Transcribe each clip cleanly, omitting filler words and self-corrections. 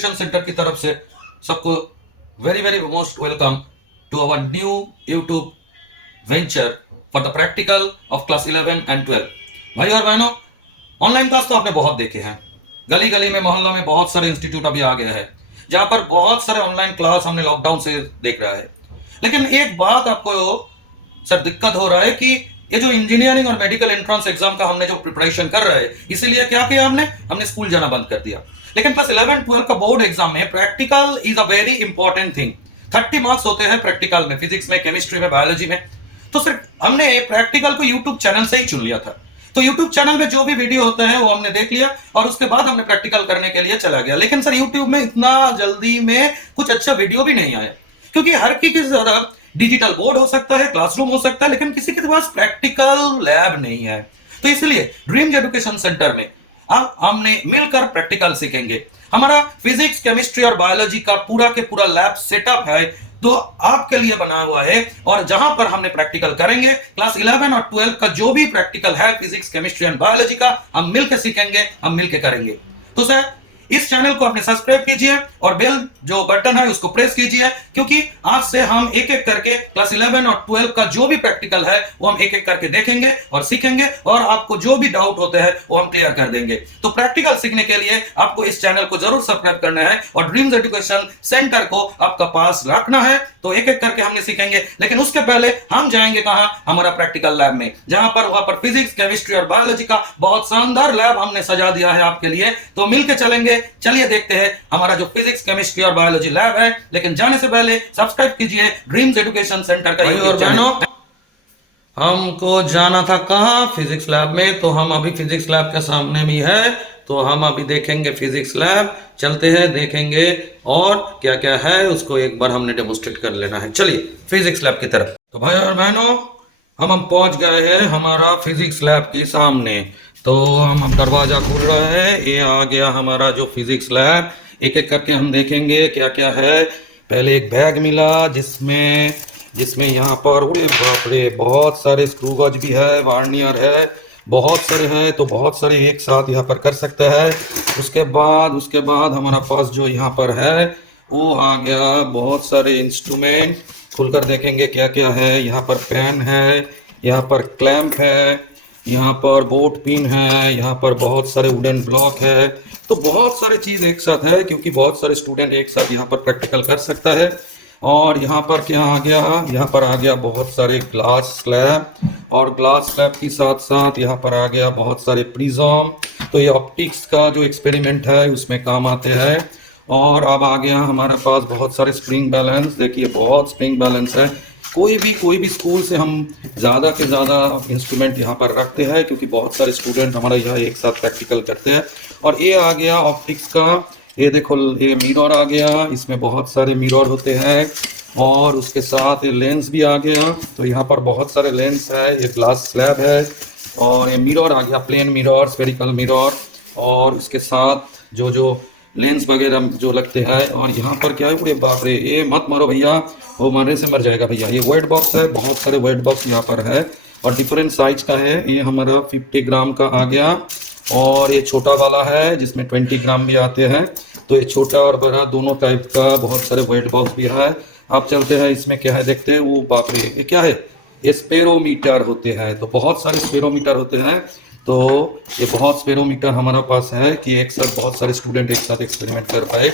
Education centre की तरफ से सबको very very most welcome to our new YouTube venture for the practical of class 11 and 12। भाई और बहनों, ऑनलाइन क्लास तो आपने बहुत देखे हैं, गली गली में मोहल्लों में बहुत सारे इंस्टीट्यूट अभी आ गया है जहां पर बहुत सारे ऑनलाइन क्लास हमने लॉकडाउन से देख रहा है। लेकिन एक बात आपको सर दिक्कत हो रहा है कि ये जो इंजीनियरिंग और मेडिकल एंट्रेंस एग्जाम का हमने जो प्रिपरेशन कर रहे हैं, इसीलिए क्या किया हमने स्कूल जाना बंद कर दिया। लेकिन क्लास 11 12 का बोर्ड एग्जाम में practical is a very important thing. 30 marks होते हैं प्रैक्टिकल में, फिजिक्स में, केमिस्ट्री में, बायोलॉजी में। तो सिर्फ हमने प्रैक्टिकल को यूट्यूब चैनल से ही चुन लिया था। तो यूट्यूब चैनल में जो भी वीडियो होता है वो हमने देख लिया और उसके बाद हमने प्रैक्टिकल करने के लिए चला गया। लेकिन सर यूट्यूब में इतना जल्दी में कुछ अच्छा वीडियो भी नहीं आया, क्योंकि हर किसी ज्यादा डिजिटल बोर्ड हो सकता है, क्लासरूम हो सकता है, लेकिन किसी के पास प्रैक्टिकल लैब नहीं है। तो इसलिए ड्रीम्स एजुकेशन सेंटर में अब हमने मिलकर प्रैक्टिकल सीखेंगे। हमारा फिजिक्स, केमिस्ट्री और बायोलॉजी का पूरा के पूरा लैब सेटअप है, तो आपके लिए बना हुआ है, और जहां पर हमने प्रैक्टिकल करेंगे क्लास 11 और 12 का जो भी प्रैक्टिकल है फिजिक्स, केमिस्ट्री एंड बायोलॉजी का, हम मिलकर सीखेंगे, हम मिलकर करेंगे। तो सर इस चैनल को आपने सब्सक्राइब कीजिए और बेल जो बटन है उसको प्रेस कीजिए, क्योंकि आज से हम एक एक करके क्लास 11 और 12 का जो भी प्रैक्टिकल है वो हम एक एक करके देखेंगे और सीखेंगे, और आपको जो भी डाउट होते हैं वो हम क्लियर कर देंगे। तो प्रैक्टिकल सीखने के लिए आपको इस चैनल को जरूर सब्सक्राइब करना है और ड्रीम्स एजुकेशन सेंटर को आपका पास रखना है। तो एक एक करके हमने सीखेंगे, लेकिन उसके पहले हम जाएंगे कहां? हमारा प्रैक्टिकल लैब में, वहां पर फिजिक्स, केमिस्ट्री और बायोलॉजी का बहुत शानदार लैब हमने सजा दिया है आपके लिए। तो मिलकर चलेंगे, चलिए देखते हैं हमारा जो फिजिक्स, केमिस्ट्री और बायोलॉजी लैब है। लेकिन जाने से पहले सब्सक्राइब कीजिए ड्रीम्स एजुकेशन सेंटर का यूट्यूब चैनल। हमको जाना था कहाँ? फिजिक्स लैब में। तो हम अभी फिजिक्स लैब के सामने भी है, तो हम अभी देखेंगे फिजिक्स लैब। चलते हैं, देखेंगे और क्या क्या है उसको एक बार हमने डेमोस्ट्रेट कर लेना है। चलिए फिजिक्स लैब की तरफ। तो भाई और बहनों, हम पहुंच गए हैं हमारा फिजिक्स लैब के सामने। तो हम अब दरवाजा खोल रहे हैं, ये आ गया हमारा जो फिजिक्स लैब। एक एक करके हम देखेंगे क्या क्या है। पहले एक बैग मिला जिसमें यहाँ पर, अरे बाप रे, बहुत सारे स्क्रू गज भी है, वार्नियर है, बहुत सारे हैं। तो बहुत सारे एक साथ यहाँ पर कर सकते हैं। उसके बाद हमारा पास जो यहाँ पर है वो आ गया बहुत सारे इंस्ट्रूमेंट। खुलकर देखेंगे क्या क्या है। यहाँ पर पेन है, यहाँ पर क्लैंप है, यहाँ पर बोट पिन है, यहाँ पर बहुत सारे वुडन ब्लॉक है। तो बहुत सारे चीज एक साथ है, क्योंकि बहुत सारे स्टूडेंट एक साथ यहाँ पर प्रैक्टिकल कर सकता है। और यहाँ पर क्या आ गया? यहाँ पर आ गया बहुत सारे ग्लास स्लैब, और ग्लास स्लैब के साथ साथ यहाँ पर आ गया बहुत सारे प्रिज्म। तो ये ऑप्टिक्स का जो एक्सपेरिमेंट है उसमें काम आते हैं। और अब आ गया हमारे पास बहुत सारे स्प्रिंग बैलेंस। देखिए बहुत स्प्रिंग बैलेंस है। कोई भी स्कूल से हम ज़्यादा के ज़्यादा इंस्ट्रूमेंट यहाँ पर रखते हैं, क्योंकि बहुत सारे स्टूडेंट हमारे यहाँ एक साथ प्रैक्टिकल करते हैं। और ये आ गया ऑप्टिक्स का, ये देखो, ये मिरर आ गया, इसमें बहुत सारे मिरर होते हैं। और उसके साथ ये लेंस भी आ गया, तो यहाँ पर बहुत सारे लेंस है। ये ग्लास स्लैब है, और ये मिरर आ गया, प्लेन मिरर, स्फेरिकल मिरर, और उसके साथ जो लेंस वगैरह जो लगते हैं। और यहाँ पर क्या है? पूरे बाप रे, ये मत मारो भैया, वो मरने से मर जाएगा भैया। ये वेट बॉक्स है, बहुत सारे वेट बॉक्स यहाँ पर है, और डिफरेंट साइज का है। ये हमारा 50 ग्राम का आ गया, और ये छोटा वाला है जिसमें 20 ग्राम भी आते हैं। तो ये छोटा और बड़ा दोनों टाइप का बहुत सारे वेट बॉक्स भी है। आप चलते हैं, इसमें क्या है देखते हैं। वो बाप रे, ये क्या है? ये स्पेरोमीटर होते हैं। तो बहुत सारे स्पेरोमीटर होते हैं। तो ये बहुत स्पेरोमीटर हमारा पास है कि एक साथ बहुत सारे स्टूडेंट एक साथ एक्सपेरिमेंट कर पाए।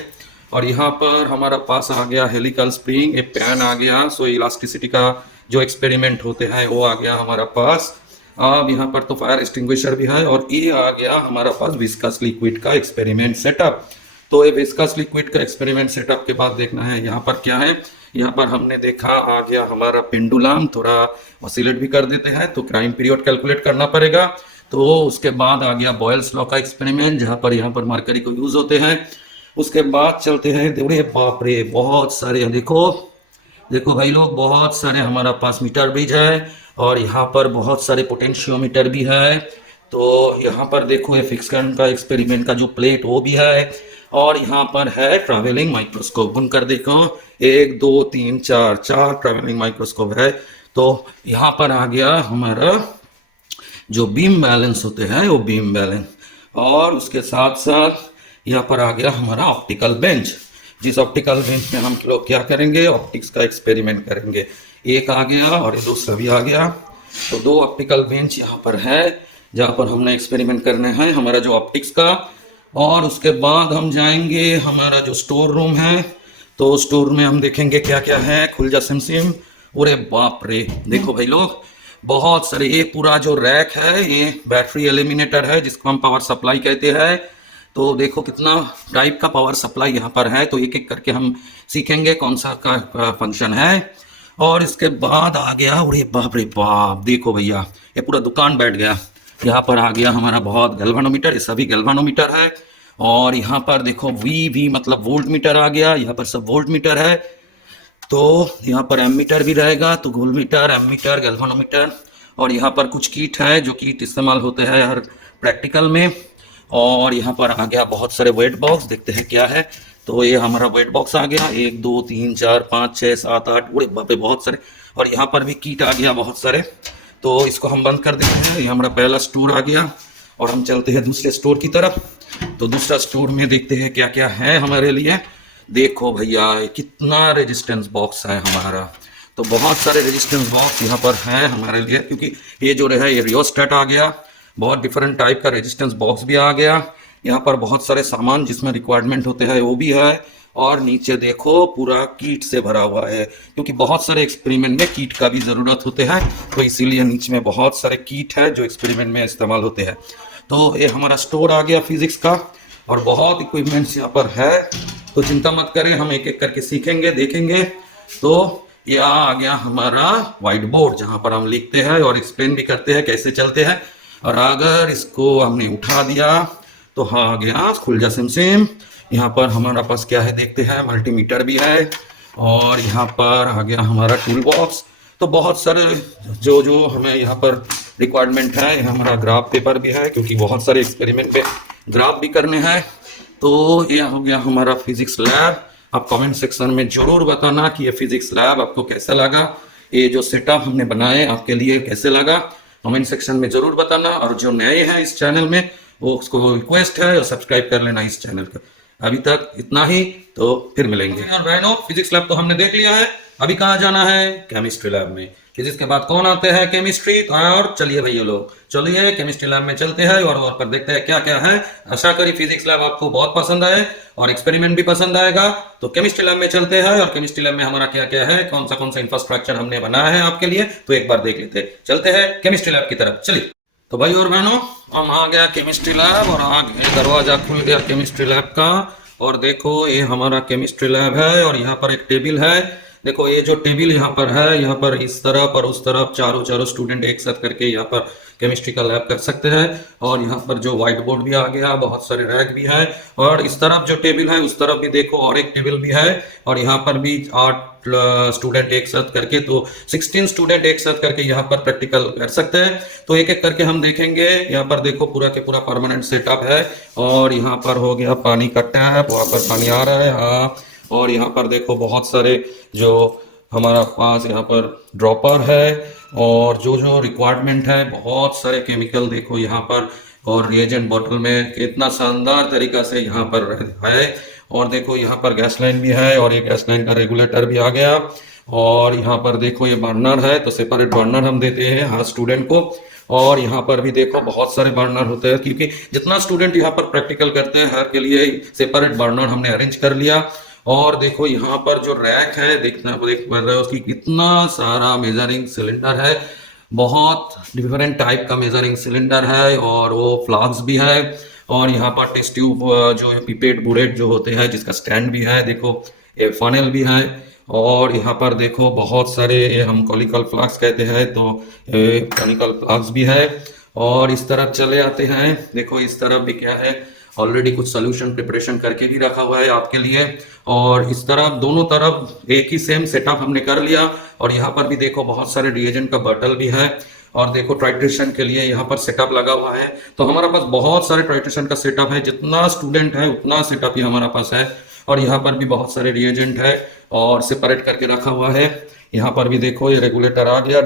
और यहाँ पर हमारा पास आ गया हेलिकल स्प्रिंग, ये पैन आ गया। सो इलास्टिसिटी का जो एक्सपेरिमेंट होते हैं वो आ गया हमारा पास। अब यहाँ पर तो फायर एक्सटिंग्विशर भी है। और ये आ गया हमारा पास विस्कस लिक्विड का एक्सपेरिमेंट सेटअप। तो ये विस्कस लिक्विड का एक्सपेरिमेंट सेटअप के बाद देखना है यहाँ पर क्या है। यहाँ पर हमने देखा आ गया हमारा पेंडुलम, थोड़ा ऑसिलेट भी कर देते हैं, तो क्राइम पीरियड कैलकुलेट करना पड़ेगा। तो उसके बाद आ गया बॉयल्स लॉ का एक्सपेरिमेंट, जहाँ पर यहाँ पर मरकरी को यूज होते हैं। उसके बाद चलते हैं, अरे बाप रे, बहुत सारे, देखो भाई लोग, बहुत सारे हमारा पास मीटर ब्रिज है, और यहाँ पर बहुत सारे पोटेंशियोमीटर भी है। तो यहाँ पर देखो, ये फिक्स करंट का एक्सपेरिमेंट का जो प्लेट वो भी है। और यहाँ पर है ट्रैवलिंग माइक्रोस्कोप, बुनकर देखो, 1 2 3 4 ट्रैवलिंग माइक्रोस्कोप है। तो यहाँ पर आ गया हमारा जो बीम बैलेंस होते हैं, वो बीम बैलेंस। और उसके साथ साथ यहाँ पर आ गया हमारा ऑप्टिकल बेंच। जिस ऑप्टिकल बेंच में हम लोग क्या करेंगे, ऑप्टिक्स का एक्सपेरिमेंट करेंगे। एक आ गया और ये दूसरा भी आ गया। तो दो ऑप्टिकल बेंच यहाँ पर है जहाँ पर हमने एक्सपेरिमेंट करने हैं हमारा जो ऑप्टिक्स का। और उसके बाद हम जाएंगे हमारा जो स्टोर रूम है, तो स्टोर में हम देखेंगे क्या क्या है। खुल जा सिम। अरे बाप रे, देखो भाई लोग, बहुत सारे, ये पूरा जो रैक है ये बैटरी एलिमिनेटर है जिसको हम पावर सप्लाई कहते हैं। तो देखो कितना टाइप का पावर सप्लाई यहाँ पर है। तो एक एक करके हम सीखेंगे कौन सा का फंक्शन है। और इसके बाद आ गया, अरे बाप रे बाप, देखो भैया ये पूरा दुकान बैठ गया। यहाँ पर आ गया हमारा बहुत गैल्वानोमीटर, ये सभी गैल्वानोमीटर है। और यहाँ पर देखो वी मतलब वोल्ट मीटर आ गया, यहाँ पर सब वोल्ट मीटर है। तो यहाँ पर एमीटर भी रहेगा, तो गोल मीटर, एमीटर, गैल्वानोमीटर। और यहाँ पर कुछ कीट है जो कीट इस्तेमाल होते हैं हर प्रैक्टिकल में। और यहाँ पर आ गया बहुत सारे वेट बॉक्स, देखते हैं क्या है। तो ये हमारा वेट बॉक्स आ गया, 1 2 3 4 5 6 7 8, बड़े बापे बहुत सारे। और यहाँ पर भी कीट आ गया बहुत सारे। तो इसको हम बंद कर देते हैं। ये हमारा पहला स्टोर आ गया और हम चलते हैं दूसरे स्टोर की तरफ। तो दूसरा स्टोर में देखते हैं क्या क्या है हमारे लिए। देखो भैया कितना रेजिस्टेंस बॉक्स है हमारा। तो बहुत सारे रेजिस्टेंस बॉक्स यहाँ पर हैं हमारे लिए, क्योंकि ये जो है ये रियोस्टेट आ गया। बहुत डिफरेंट टाइप का रेजिस्टेंस बॉक्स भी आ गया। यहाँ पर बहुत सारे सामान जिसमें रिक्वायरमेंट होते हैं वो भी है। और नीचे देखो पूरा कीट से भरा हुआ है, क्योंकि बहुत सारे एक्सपेरिमेंट में कीट का भी ज़रूरत होते हैं। तो इसीलिए नीचे में बहुत सारे कीट है जो एक्सपेरिमेंट में इस्तेमाल होते हैं। तो ये हमारा स्टोर आ गया फिजिक्स का। और बहुत इक्विपमेंट्स यहाँ पर है, तो चिंता मत करें, हम एक एक करके सीखेंगे, देखेंगे। तो ये आ गया हमारा व्हाइट बोर्ड जहाँ पर हम लिखते हैं और एक्सप्लेन भी करते हैं कैसे चलते हैं। और अगर इसको हमने उठा दिया तो हाँ आ गया खुल जा सिम। यहाँ पर हमारा पास क्या है देखते हैं, मल्टीमीटर भी है। और यहाँ पर आ गया हमारा टूल बॉक्स। तो बहुत सारे जो हमें यहाँ पर रिक्वायरमेंट है, हमारा ग्राफ पेपर भी है, क्योंकि बहुत सारे एक्सपेरिमेंट पे ग्राफ भी करने हैं। तो ये हो गया हमारा फिजिक्स लैब। आप कमेंट सेक्शन में जरूर बताना कि ये फिजिक्स लैब आपको कैसा लगा, ये जो सेटअप हमने बनाए आपके लिए कैसे लगा, कमेंट सेक्शन में जरूर बताना। और जो नए हैं इस चैनल में वो उसको रिक्वेस्ट है और सब्सक्राइब कर लेना इस चैनल का। अभी तक इतना ही, तो फिर मिलेंगे। और बहनों, फिजिक्स लैब तो हमने देख लिया है, अभी कहाँ जाना है, केमिस्ट्री लैब में। फिजिक्स के बाद कौन आते हैं, केमिस्ट्री। और चलिए भैया लोग, चलिए केमिस्ट्री लैब में चलते हैं और वहाँ पर देखते हैं क्या क्या है। आशा करी फिजिक्स लैब आपको बहुत पसंद आए और एक्सपेरिमेंट भी पसंद आएगा। तो केमिस्ट्री लैब में चलते हैं और केमिस्ट्री लैब में हमारा क्या क्या है, कौन सा इंफ्रास्ट्रक्चर हमने बनाया है आपके लिए, तो एक बार देख लेते हैं। चलते हैं केमिस्ट्री लैब की तरफ, चलिए। तो भाई और बहनों, हम आ गया केमिस्ट्री लैब और आ गए, दरवाजा खुल गया केमिस्ट्री लैब का। और देखो ये हमारा केमिस्ट्री लैब है और यहाँ पर एक टेबल है। देखो ये जो टेबल यहाँ पर है, यहाँ पर इस तरफ और उस तरफ चारों स्टूडेंट एक साथ करके यहाँ पर केमिस्ट्री का लैब कर सकते हैं। और यहाँ पर जो व्हाइट बोर्ड भी आ गया, बहुत सारे रैक भी है। और इस तरफ जो टेबल है उस तरफ भी देखो और एक टेबल भी है। और यहाँ पर भी 8 स्टूडेंट एक साथ करके, तो 16 स्टूडेंट एक साथ करके यहाँ पर प्रैक्टिकल कर सकते हैं। तो एक एक करके हम देखेंगे। यहाँ पर देखो पूरा के पूरा परमानेंट सेटअप है। और यहाँ पर हो गया पानी का टैप, वहाँ पर पानी आ रहा है, हाँ। और यहाँ पर देखो बहुत सारे जो हमारा पास यहाँ पर ड्रॉपर है और जो रिक्वायरमेंट है, बहुत सारे केमिकल देखो यहाँ पर। और रिएजेंट बॉटल में कितना शानदार तरीका से यहाँ पर है। और देखो यहाँ पर गैस लाइन भी है और ये गैस लाइन का रेगुलेटर भी आ गया। और यहाँ पर देखो ये बर्नर है, तो सेपरेट बर्नर हम देते हैं हर स्टूडेंट को। और यहाँ पर भी देखो बहुत सारे बर्नर होते हैं, क्योंकि जितना स्टूडेंट यहाँ पर प्रैक्टिकल करते हैं हर के लिए सेपरेट बर्नर हमने अरेंज कर लिया। और देखो यहाँ पर जो रैक है, देख पा रहे हो उसकी कितना सारा मेजरिंग सिलेंडर है। बहुत डिफरेंट टाइप का मेजरिंग सिलेंडर है और वो फ्लास्क भी है। और यहाँ पर टेस्ट ट्यूब जो है, पिपेट बुलेट जो होते हैं, जिसका स्टैंड भी है, देखो ये फनल भी है। और यहाँ पर देखो बहुत सारे, ये हम कॉनिकल फ्लास्क कहते हैं, तो ये कॉनिकल फ्लास्क भी है। और इस तरफ चले आते हैं, देखो इस तरफ भी क्या है, ऑलरेडी कुछ सोल्यूशन प्रिपरेशन करके भी रखा हुआ है आपके लिए। और इस तरफ दोनों तरफ एक ही सेम सेटअप हमने कर लिया। और यहाँ पर भी देखो बहुत सारे रिएजेंट का बॉटल भी है। और देखो टाइट्रेशन के लिए यहाँ पर सेटअप लगा हुआ है। तो हमारा पास बहुत सारे टाइट्रेशन का सेटअप है, जितना स्टूडेंट है उतना सेटअप ही हमारा पास है। और यहाँ पर भी बहुत सारे रिएजेंट है और सेपरेट करके रखा हुआ है। यहाँ पर भी देखो ये रेगुलेटर आ गया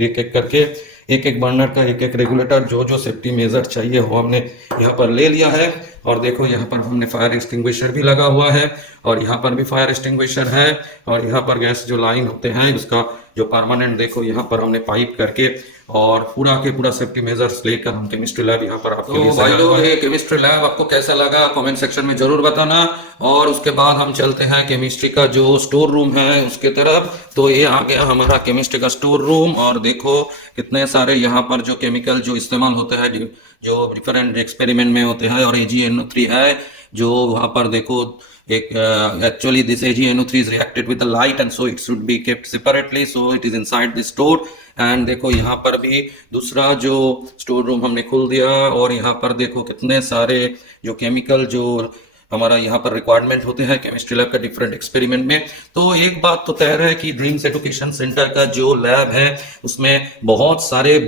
एक एक करके। एक एक बर्नर का एक एक रेगुलेटर, जो जो सेफ्टी मेजर चाहिए वो हमने यहाँ पर ले लिया है। और देखो यहाँ पर हमने फायर एक्सटिंग्विशर भी लगा हुआ है, और यहाँ पर भी फायर एक्सटिंग्विशर है, और यहाँ पर गैस जो लाइन होते हैं उसका जो परमानेंट, देखो यहाँ पर हमने पाइप करके और पूरा के पूरा सेफ्टी मेजर्स लेकर हम केमिस्ट्री लैब यहाँ पर आपके लिए भाई लोग, ये केमिस्ट्री लैब आपको कैसा लगा कमेंट सेक्शन में जरूर बताना। और उसके बाद हम चलते हैं केमिस्ट्री का जो स्टोर रूम है उसके तरफ। तो ये आ गया हमारा केमिस्ट्री का स्टोर रूम, और देखो कितने सारे यहाँ पर जो केमिकल जो इस्तेमाल होते हैं, जो डिफरेंट एक्सपेरिमेंट में होते हैं, और AgNO3 है जो वहाँ पर देखो एक actually this AgNO3 is reacted with the light and so it should be kept separately, so it is inside the store। And देखो यहाँ पर भी दूसरा जो स्टोर रूम हमने खोल दिया, और यहाँ पर देखो कितने सारे जो केमिकल जो हमारा यहाँ पर रिक्वायरमेंट होते हैं केमिस्ट्री लैब का डिफरेंट एक्सपेरिमेंट में। तो एक बात तो तय है कि ड्रीम्स एजुकेशन सेंटर का जो लैब है उसमें बहुत सारे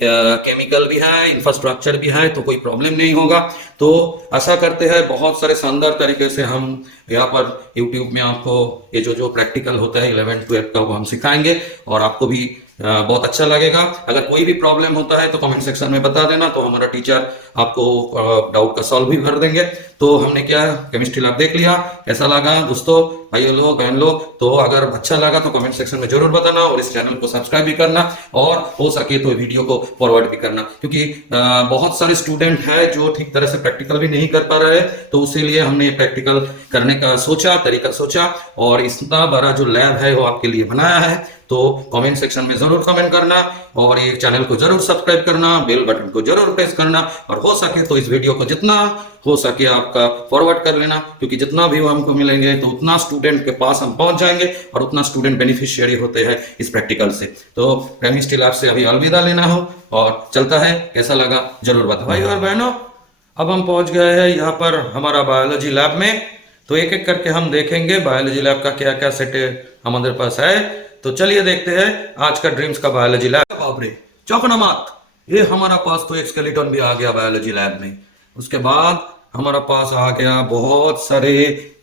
केमिकल भी है, इंफ्रास्ट्रक्चर भी है, तो कोई प्रॉब्लम नहीं होगा। तो आशा करते हैं बहुत सारे शानदार तरीके से हम यहाँ पर YouTube में आपको ये जो प्रैक्टिकल होता है 11-12 का वो हम सिखाएंगे, और आपको भी बहुत अच्छा लगेगा। अगर कोई भी प्रॉब्लम होता है तो कमेंट सेक्शन में बता देना, तो हमारा टीचर आपको डाउट का सॉल्व भी कर देंगे। तो हमने क्या केमिस्ट्री लैब देख लिया, कैसा लगा दोस्तों, भाइयों लोग, बहन लोग? तो अगर अच्छा लगा तो कमेंट सेक्शन में जरूर बताना, और इस चैनल को सब्सक्राइब भी करना, और हो सके तो वीडियो को फॉरवर्ड भी करना, क्योंकि बहुत सारे स्टूडेंट हैं जो ठीक तरह से प्रैक्टिकल भी नहीं कर पा रहे हैं। तो उसीलिए हमने प्रैक्टिकल करने का तरीका सोचा, और इतना बड़ा जो लैब है वो आपके लिए बनाया है। तो कमेंट सेक्शन में जरूर कमेंट करना, और ये चैनल को जरूर सब्सक्राइब करना, बेल बटन को जरूर प्रेस करना, और हो सके तो इस वीडियो को जितना हो सके आपका फॉरवर्ड कर लेना, क्योंकि जितना भी हमको मिलेंगे तो उतना स्टूडेंट के पास हम पहुंच जाएंगे, और उतना स्टूडेंट बेनिफिशियरी होते हैं इस प्रैक्टिकल से। तो केमिस्ट्री लैब से अभी अलविदा लेना हो, और चलता है, कैसा लगा जरूर बताओ भाई और बहनों। अब हम पहुंच गए हैं यहाँ पर हमारा बायोलॉजी लैब में। तो एक एक करके हम देखेंगे बायोलॉजी लैब का क्या क्या सेट हमारे पास है। तो चलिए देखते हैं आज का ड्रीम्स का बायोलॉजी लैब। बाप रे, चौकना मत, ये हमारा पास तो एक स्केलेटन भी आ गया बायोलॉजी लैब में। उसके बाद हमारा पास आ गया बहुत सारे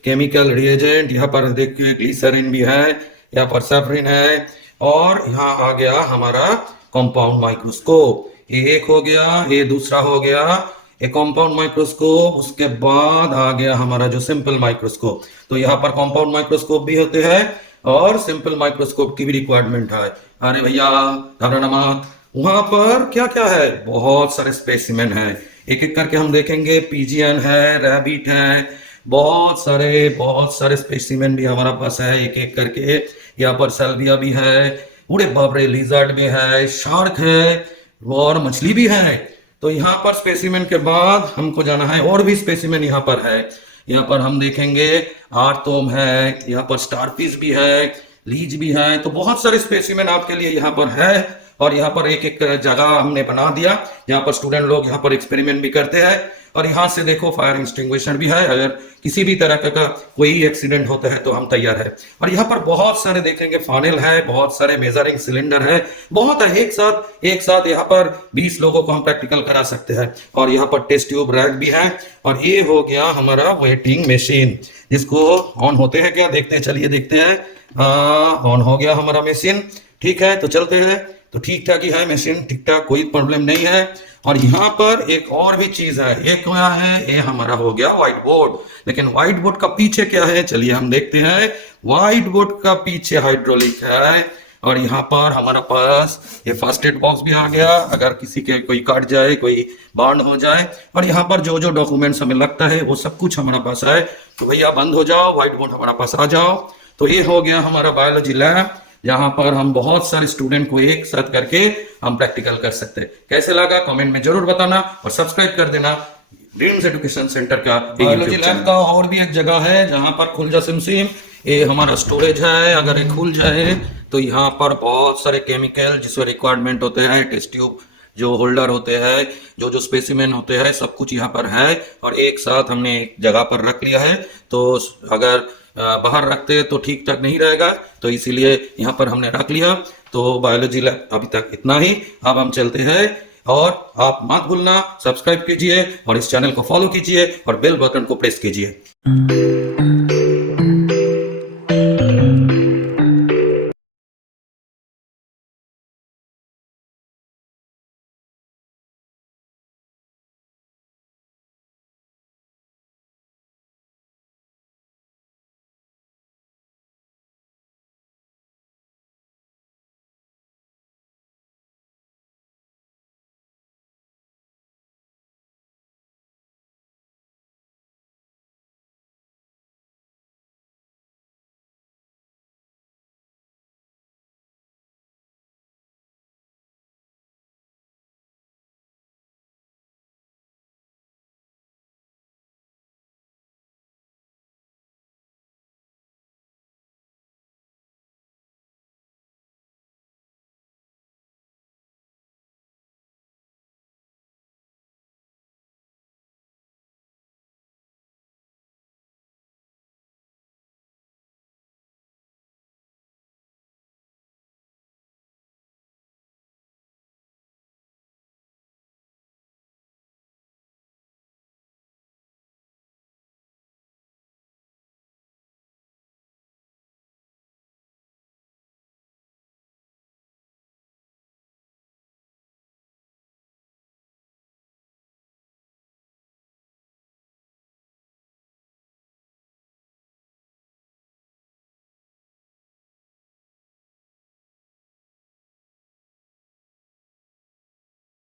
केमिकल रिएजेंट। यहाँ पर देखिए ग्लिसरीन भी है, यहाँ पर सैफरिन है, और यहाँ आ गया हमारा कंपाउंड माइक्रोस्कोप। ये एक हो गया, ये दूसरा हो गया एक कंपाउंड माइक्रोस्कोप। उसके बाद आ गया हमारा जो सिंपल माइक्रोस्कोप। तो यहाँ पर कंपाउंड माइक्रोस्कोप भी होते हैं और सिंपल माइक्रोस्कोप की भी रिक्वायरमेंट है। अरे भैया घबराना मत, वहां पर क्या क्या है, बहुत सारे स्पेसिमेन है, एक एक करके हम देखेंगे। पिजियन है, रैबिट है, बहुत सारे स्पेसिमेन भी हमारा पास है एक एक करके। यहाँ पर सल्विया भी है, उड़े बाप रे, लिजर्ड भी है, शार्क है, और मछली भी है। तो यहाँ पर स्पेसिमेन के बाद हमको जाना है, और भी स्पेसिमेन यहाँ पर है। यहाँ पर हम देखेंगे आर्थोम है, यहाँ पर स्टारफिश भी है, लीज भी है। तो बहुत सारे स्पेसिमेन आपके लिए यहाँ पर है, और यहाँ पर एक एक जगह हमने बना दिया जहाँ पर स्टूडेंट लोग यहाँ पर एक्सपेरिमेंट भी करते हैं। और यहाँ से देखो फायर एक्सटिंग्विशर भी है, अगर किसी भी तरह का कोई एक्सीडेंट होता है तो हम तैयार है। और यहाँ पर बहुत सारे देखेंगे फानेल है, बहुत सारे मेजरिंग सिलेंडर है, बहुत है। एक साथ यहाँ पर 20 लोगों को हम प्रैक्टिकल करा सकते हैं। और यहाँ पर टेस्ट ट्यूब रैक भी है, और ये हो गया हमारा वेटिंग मशीन, जिसको ऑन होते हैं क्या, देखते हैं, चलिए देखते हैं। ऑन हो गया हमारा मशीन, ठीक है। तो चलते हैं, तो ठीक ठाक ही है मशीन, ठीक ठाक, कोई प्रॉब्लम नहीं है। और यहाँ पर एक और भी चीज है, ये क्या है, ये हमारा हो गया व्हाइट बोर्ड। लेकिन व्हाइट बोर्ड का पीछे क्या है, चलिए हम देखते हैं। व्हाइट बोर्ड का पीछे हाइड्रोलिक है, और यहाँ पर हमारा पास ये फर्स्ट एड बॉक्स भी आ गया, अगर किसी के कोई कट जाए, कोई बर्न हो जाए। और यहाँ पर जो जो डॉक्यूमेंट्स हमें लगता है वो सब कुछ हमारा पास है। तो भैया बंद हो जाओ, व्हाइट बोर्ड हमारा पास आ जाओ। तो ये हो गया हमारा बायोलॉजी लैब, जहां पर हम बहुत सारे स्टूडेंट को एक साथ करके हम प्रैक्टिकल कर सकते हैं। कैसे लगा कमेंट में जरूर बताना, और सब्सक्राइब कर देना ड्रीम्स एजुकेशन सेंटर का बायोलॉजी लैब का। और भी एक जगह है जहां पर खुल जा सिम, ये हमारा स्टोरेज है। अगर ये खुल जाए तो यहाँ पर बहुत सारे केमिकल जिसमें रिक्वायरमेंट होते हैं, टेस्ट ट्यूब जो होल्डर होते हैं, जो जो स्पेसिमेन होते हैं, सब कुछ यहाँ पर है। और एक साथ हमने एक जगह पर रख लिया है। तो अगर बाहर रखते तो ठीक ठाक नहीं रहेगा, तो इसीलिए यहाँ पर हमने रख लिया। तो बायोलॉजी लैब अभी तक इतना ही। अब हम चलते हैं, और आप मत भूलना सब्सक्राइब कीजिए, और इस चैनल को फॉलो कीजिए, और बेल बटन को प्रेस कीजिए।